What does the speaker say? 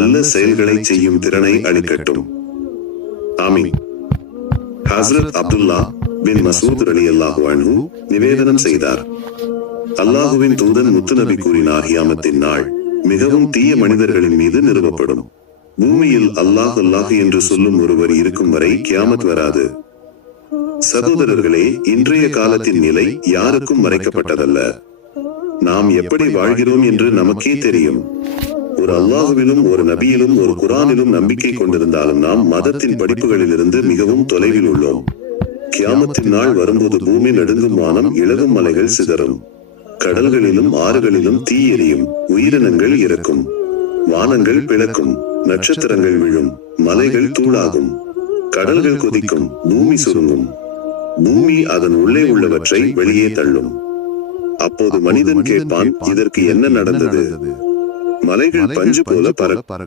நல்ல செயல்களை செய்யும் திறனை அளிக்கட்டும். ஆமீன். ஹஸ்ரத் அப்துல்லா பின் மசூத் ரலியல்லாஹு அன்ஹு நிவேதனம் செய்தார், அல்லாஹுவின் தூதன் முத்துநபி கூறினார், கியாமத்தின் நாள் மிகவும் தீய மனிதர்களின் மீது நிறுவப்படும். பூமியில் அல்லாஹ் அல்லாஹ் என்று சொல்லும் ஒருவர் இருக்கும் வரை கியாமத் வராது. சகோதரர்களே, இன்றைய காலத்தின் நிலை யாருக்கும் மறைக்கப்பட்டதல்ல. நாம் எப்படி வாழ்கிறோம் என்று நமக்கே தெரியும். ஒரு அல்லாஹுவிலும் ஒரு நபியிலும் ஒரு குரானிலும் நம்பிக்கை கொண்டிருந்தாலும் நாம் மதத்தின் படிப்புகளிலிருந்து மிகவும் தொலைவில் உள்ளோம். கியாமத்தின் நாள் வரும்போது பூமி நடுங்கும், வானம் இளகும், மலைகள் சிதறும், கடல்களிலும் ஆறுகளிலும் தீ எரியும், உயிரினங்கள் இறக்கும், வானங்கள் பிளக்கும், நட்சத்திரங்கள் விழும், மலைகள் தூளாகும், கடல்கள் கொதிக்கும், பூமி சுருங்கும், பூமி அதன் உள்ளே உள்ளவற்றை வெளியே தள்ளும். அப்போது மனிதன் கேட்பான், இதற்கு என்ன நடந்தது? மலைகள் பஞ்சு போல பறக்கும்,